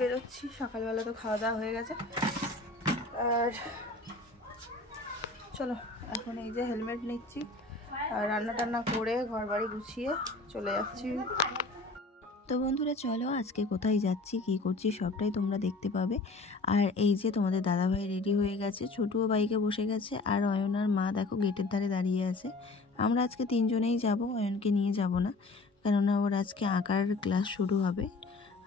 বেরোচ্ছি। সকালবেলা তো খাওয়া দাওয়া হয়ে গেছে। আর চলো এখন এই যে হেলমেট নিচ্ছি আর রান্না টান্না করে ঘর বাড়ি গুছিয়ে চলে যাচ্ছি। তো বন্ধুরা চলো আজকে কোথায় যাচ্ছি কি করছি সবটাই তোমরা দেখতে পাবে। আর এই যে তোমাদের দাদাভাই রেডি হয়ে গেছে, ছোটুও বাইকে বসে গেছে, আর অয়নার মা দেখো গেটের ধারে দাঁড়িয়ে আছে। আমরা আজকে তিনজনেই যাব, অয়নকে নিয়ে যাব না, কেননা ওর আজকে আঁকার ক্লাস শুরু হবে।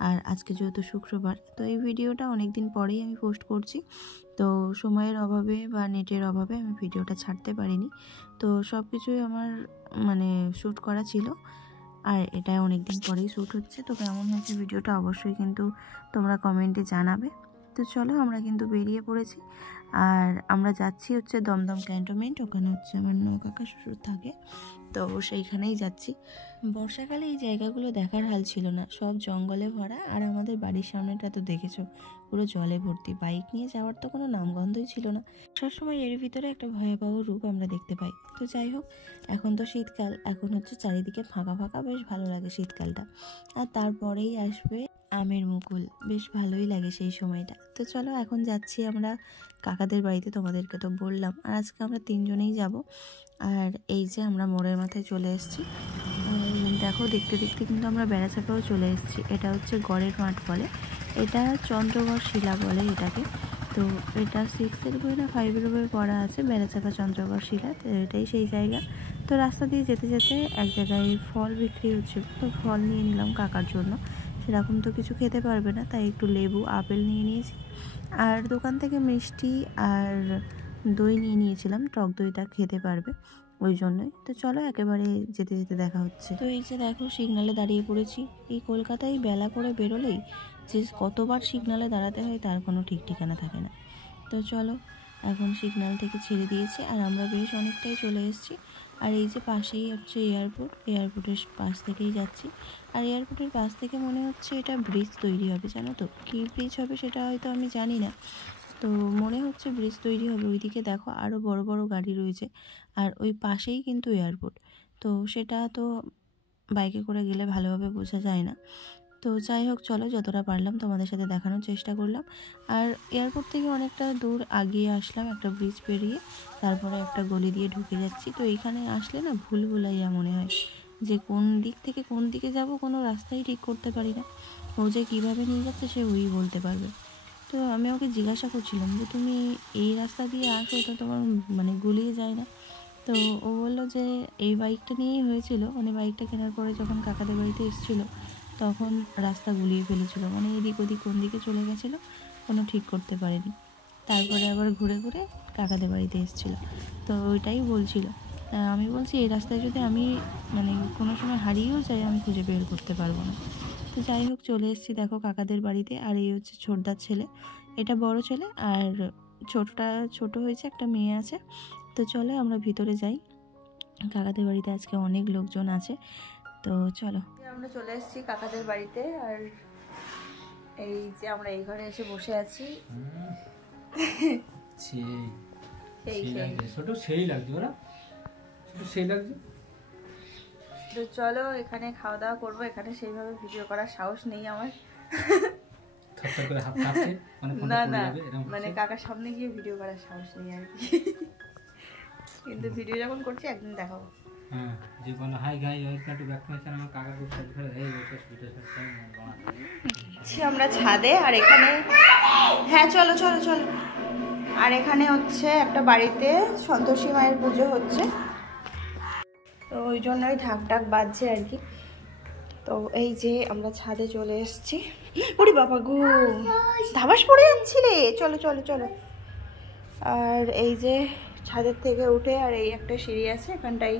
আর আজকে যেহেতু শুক্রবার, তো এই ভিডিওটা অনেক দিন পরেই আমি পোস্ট করছি। তো সময়ের অভাবে বা নেটের অভাবে আমি ভিডিওটা ছাড়তে পারিনি। তো সব কিছুই আমার মানে শ্যুট করা ছিল, আর এটা অনেক দিন পরেই শ্যুট হচ্ছে। তো কেমন হয়েছে ভিডিওটা অবশ্যই কিন্তু তোমরা কমেন্টে জানাবে। তো চলো আমরা কিন্তু বেরিয়ে পড়েছি, আর আমরা যাচ্ছি হচ্ছে দমদম ক্যান্টনমেন্ট। ওখানে হচ্ছে আমার কাকা শ্বশুর থাকে, তো সেইখানেই যাচ্ছি। বর্ষাকালে এই জায়গাগুলো দেখার হাল ছিল না, সব জঙ্গলে ভরা। আর আমাদের বাড়ির সামনেটা তো দেখেছো পুরো জলে ভর্তি, বাইক নিয়ে যাওয়ার তো কোনো নামগন্ধই ছিল না। সবসময় এর ভিতরে একটা ভয়াবহ রূপ আমরা দেখতে পাই। তো যাই হোক, এখন তো শীতকাল, এখন হচ্ছে চারিদিকে ফাঁকা ফাঁকা, বেশ ভালো লাগে শীতকালটা। আর তারপরেই আসবে আমের মুকুল, বেশ ভালোই লাগে সেই সময়টা। তো চলো এখন যাচ্ছি আমরা কাকাদের বাড়িতে, তোমাদেরকে তো বললাম। আর আজকে আমরা তিনজনেই যাব। আর এই যে আমরা মোড়ের মাথায় চলে এসেছি। দেখো দেখতে দেখতে কিন্তু আমরা বেড়াচাপাও চলে এসেছি। এটা হচ্ছে গড়ের মাঠ বলে, এটা চন্দ্রগড় শিলা বলে এটাকে। তো এটা 6-এর বই না 5-এর বই পড়া আছে, বেড়াচাপা চন্দ্রগড় শিলা। তো এটাই সেই জায়গা। তো রাস্তা দিয়ে যেতে যেতে এক জায়গায় ফল বিক্রি হচ্ছিল, তো ফল নিয়ে নিলাম কাকার জন্য। সেরকম তো কিছু খেতে পারবে না, তাই একটু লেবু আপেল নিয়ে নিয়েছি। আর দোকান থেকে মিষ্টি আর দই নিয়ে নিয়েছিলাম, টক দইটা খেতে পারবে ওই জন্যই। তো চলো একেবারে যেতে যেতে দেখা হচ্ছে। তো এই যে দেখো সিগনালে দাঁড়িয়ে পড়েছি। এই কলকাতায় বেলা করে বেরোলেই যে কতবার সিগনালে দাঁড়াতে হয় তার কোনো ঠিক ঠিকানা থাকে না। তো চলো এখন সিগনাল থেকে ছেড়ে দিয়েছি, আর আমরা বেশ অনেকটাই চলে এসেছি। আর এই যে পাশেই হচ্ছে এয়ারপোর্ট, এয়ারপোর্টের পাশ থেকেই যাচ্ছি। আর এয়ারপোর্টের পাশ থেকে মনে হচ্ছে এটা ব্রিজ তৈরি হবে, জানো তো কী ব্রিজ হবে সেটা হয়তো আমি জানি না। তো মনে হচ্ছে ব্রিজ তৈরি হবে। ওইদিকে দেখো আরও বড় বড় গাড়ি রয়েছে, আর ওই পাশেই কিন্তু এয়ারপোর্ট। তো সেটা তো বাইকে করে গেলে ভালোভাবে বোঝা যায় না। তো যাই হোক চলো যতটা পারলাম তোমাদের সাথে দেখানোর চেষ্টা করলাম। আর এয়ারপোর্ট থেকে অনেকটা দূর আগিয়ে আসলাম, একটা ব্রিজ পেরিয়ে তারপরে একটা গলি দিয়ে ঢুকে যাচ্ছি। তো এইখানে আসলে না ভুলভুলাইয়া মনে হয়, যে কোন দিক থেকে কোন দিকে যাব কোনো রাস্তাই ঠিক করতে পারি না। ও যে কীভাবে নিয়ে যাচ্ছে সে ওই বলতে পারবে। তো আমি ওকে জিজ্ঞাসা করছিলাম যে তুমি এই রাস্তা দিয়ে আসো, ওটা তোমার মানে গুলিয়ে যায় না? তো ও বললো যে এই বাইকটা নিয়েই হয়েছিল, মানে বাইকটা কেনার পরে যখন কাকাদের বাড়িতে এসেছিলো তখন রাস্তা গুলিয়ে ফেলেছিল, মানে এদিক ওদিক কোন দিকে চলে গেছিলো কোনো ঠিক করতে পারেনি। তারপরে আবার ঘুরে ঘুরে কাকাদের বাড়িতে এসেছিলো। তো ওইটাই বলছিল। আমি বলছি এই রাস্তায় যদি আমি মানে কোনো সময় হারিয়েও যাই আমি খুঁজে বের করতে পারবো না। তো যাই হোক চলে এসেছি দেখো কাকাদের বাড়িতে। আর এই হচ্ছে ছোটদার ছেলে, এটা বড় ছেলে, আর ছোটটা ছোট হয়েছে, একটা মেয়ে আছে। তো চলো আমরা ভিতরে যাই। কাকাদের বাড়িতে আজকে অনেক লোকজন আছে। তো চলো আমরা চলে এসেছি কাকাদের বাড়িতে। আর এই যে আমরা এই ঘরে এসে বসে আছি। তো চলো এখানে খাওয়া দাওয়া করবো। এখানে সেইভাবে ভিডিও করার সাহস নেই আমার। না না মানে কাকার সামনে গিয়ে ভিডিও করার সাহস নেই আর কি। কিন্তু ভিডিও যখন করছি একদিন দেখাবো। হ্যাঁ জীবন hi guy welcome to back to my channel. আমার কাকা খুব সাবধানে এই বসে আমরা ছাদে। আর এখানে হ্যাঁ চলো চলো চলো। আর এখানে হচ্ছে একটা বাড়িতে সন্তোষী মায়ের পুজো হচ্ছে, তো ওই জন্যই ঢাক ঢাক বাজছে আর কি। তো এই যে আমরা ছাদে চলে এসেছি। ওরে বাবা গো ধাবাস পড়ে যাচ্ছিলে, চলো চলো চলো। আর এই যে ছাদের থেকে উঠে, আর এই একটা সিঁড়ি আছে, এখানটাই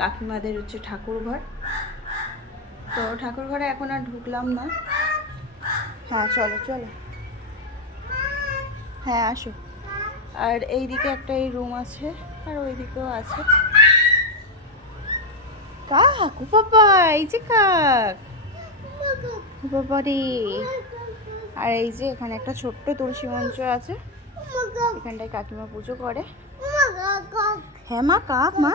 কাকিমাদের হচ্ছে ঠাকুর ঘর। তো ঠাকুর ঘরে এখন আর ঢুকলাম না। হ্যাঁ চলো চলো, হ্যাঁ আসো। আর এইদিকে একটা এই রুম আছে, আর ওইদিকেও আছে। কাক ও বাবা, এই যে কাক বাবা রে। আর এই যে এখানে একটা ছোট্ট তুলসী মঞ্চ আছে, এখানটায় কাকিমা পুজো করে। হ্যাঁ মা কাক মা।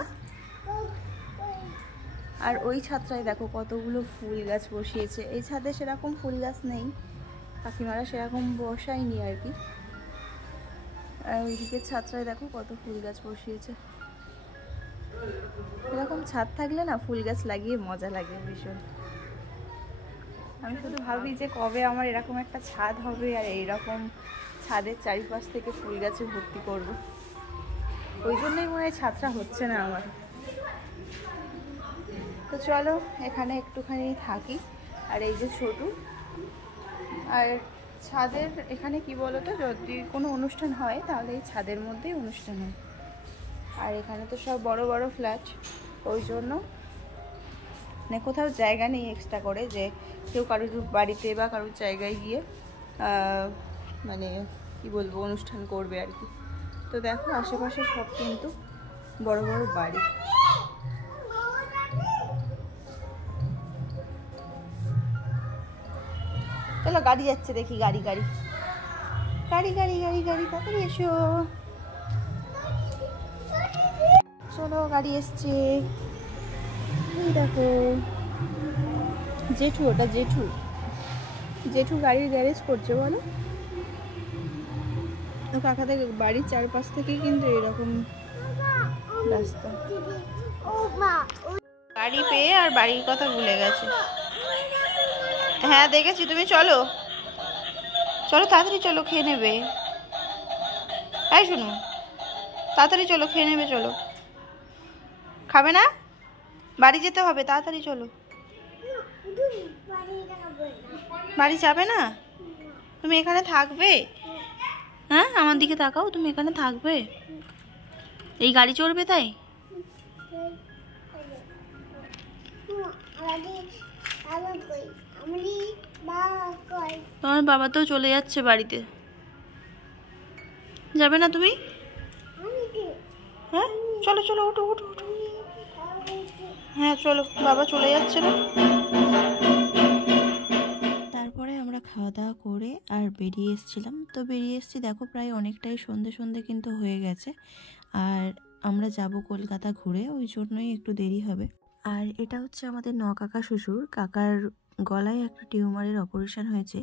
আর ওই ছাদটায় দেখো কতগুলো ফুল গাছ বসিয়েছে। এই ছাদে সেরকম ফুল গাছ নেই, কাকিমারা সেরকম বসায়নি আর কি। আর ওইদিকে ছাদটায় দেখো কত ফুল গাছ বসিয়েছে। এরকম ছাদ থাকলে না ফুল গাছ লাগিয়ে মজা লাগে ভীষণ। আমি শুধু ভাবি যে কবে আমার এরকম একটা ছাদ হবে আর এইরকম ছাদের চারিপাশ থেকে ফুল গাছে ভর্তি করব। ওই জন্যই মনে হয় ছাদটা হচ্ছে না আমার। তো চলো এখানে একটুখানি থাকি। আর এই যে ছোটু, আর ছাদের এখানে কি বলো তো, যদি কোনো অনুষ্ঠান হয় তাহলে এই ছাদের মধ্যেই অনুষ্ঠান হয়। আর এখানে তো সব বড় বড় ফ্ল্যাট, ওই জন্য মানে কোথাও জায়গা নেই এক্সট্রা করে যে কেউ কারোর বাড়িতে বা কারোর জায়গায় গিয়ে মানে কি বলবো অনুষ্ঠান করবে আর কি। তো দেখো আশেপাশে সব কিন্তু বড় বড় বাড়ি। চলো গাড়ি যাচ্ছে দেখি, গাড়ি গাড়ি গাড়ি গাড়ি গাড়ি গাড়ি তাড়াতাড়ি এসো। চলো গাড়ি এসছে, এই দেখো জেঠু, ওটা জেঠু, জেঠু গাড়ির গ্যারেজ করছে বলো। তো কাকাদের বাড়ির চারপাশ থেকে কিন্তু এরকম রাস্তা। গাড়ি পেয়ে আর বাড়ির কথা ভুলে গেছে। হ্যাঁ দেখেছি, তুমি চলো চলো তাড়াতাড়ি চলো, খেয়ে নেবে। তাই শুনো, তাড়াতাড়ি চলো খেয়ে নেবে। চলো, খাবে না? বাড়ি যেতে হবে, তাড়াতাড়ি চলো। বাড়ি যাবে না? তুমি এখানে থাকবে? হ্যাঁ আমার দিকে তাকাও, তুমি এখানে থাকবে? এই গাড়ি চড়বে তাই? তোমার বাবা তো চলে যাচ্ছে বাড়িতে, যাবে না তুমি? হ্যাঁ চলো চলো, ওঠো ওঠো ওঠো। হ্যাঁ চলো, বাবা চলে যাচ্ছে না। তারপরে আমরা খাওয়া দাওয়া করে আর বেরিয়ে এসেছিলাম। তো বেরিয়ে এসেছি দেখো প্রায় অনেকটাই সন্ধে সন্ধে কিন্তু হয়ে গেছে। আর আমরা যাব কলকাতা ঘুরে, ওই জন্যই একটু দেরি হবে। আর এটা হচ্ছে আমাদের কাকা শ্বশুর। কাকার গলায় একটা টিউমারের অপারেশন হয়েছে,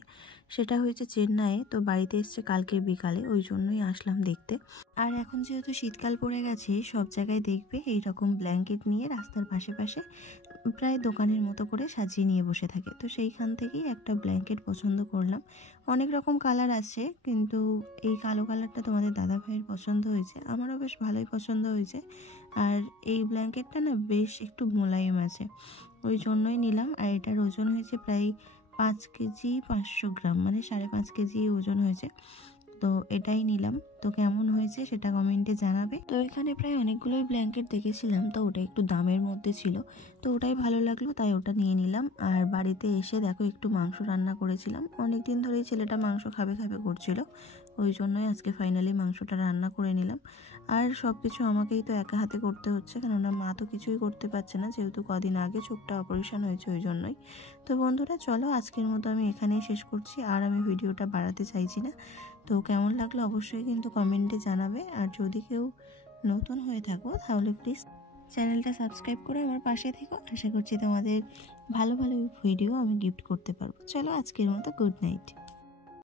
সেটা হয়েছে চেন্নাইয়ে। তো বাড়িতে এসছে কালকে বিকালে, ওই জন্যই আসলাম দেখতে। আর এখন যেহেতু শীতকাল পড়ে গেছে, সব জায়গায় দেখবে এইরকম ব্ল্যাঙ্কেট নিয়ে রাস্তার পাশে পাশে প্রায় দোকানের মতো করে সাজিয়ে নিয়ে বসে থাকে। তো সেইখান থেকেই একটা ব্ল্যাঙ্কেট পছন্দ করলাম। অনেক রকম কালার আছে, কিন্তু এই কালো কালারটা তোমাদের দাদা ভাইয়ের পছন্দ হয়েছে, আমারও বেশ ভালোই পছন্দ হয়েছে। আর এই ব্ল্যাঙ্কেটটা না বেশ একটু মোলায়েম আছে, ওই জন্যই নিলাম। আর এটার ওজন হয়েছে প্রায় 5 কেজি 500 গ্রাম, মানে 5.5 কেজি ওজন হয়েছে। তো এটাই নিলাম। তো কেমন হয়েছে সেটা কমেন্টে জানাবে। তো এখানে প্রায় অনেকগুলোই ব্ল্যাঙ্কেট দেখেছিলাম, তো ওটা একটু দামের মধ্যে ছিল, তো ওটাই ভালো লাগলো, তাই ওটা নিয়ে নিলাম। আর বাড়িতে এসে দেখো একটু মাংস রান্না করেছিলাম, অনেকদিন ধরেই ছেলেটা মাংস খাবে খাবে করছিল, ওই জন্যই আজকে ফাইনালি মাংসটা রান্না করে নিলাম। আর সব কিছু আমাকেই তো একা হাতে করতে হচ্ছে, কেননা মা তো কিছুই করতে পারছে না, যেহেতু কদিন আগে চোখটা অপারেশন হয়েছে, ওই জন্যই। তো বন্ধুরা চলো আজকের মতো আমি এখানেই শেষ করছি, আর আমি ভিডিওটা বাড়াতে চাইছি না। তো কেমন লাগলো অবশ্যই কিন্তু কমেন্টে জানাবে। আর যদি কেউ নতুন হয়ে থাকো তাহলে প্লিজ চ্যানেলটা সাবস্ক্রাইব করে আমার পাশে থেকো। আশা করছি তোমাদের ভালো ভালো ভিডিও আমি গিফট করতে পারবো। চলো আজকের মতো গুড নাইট।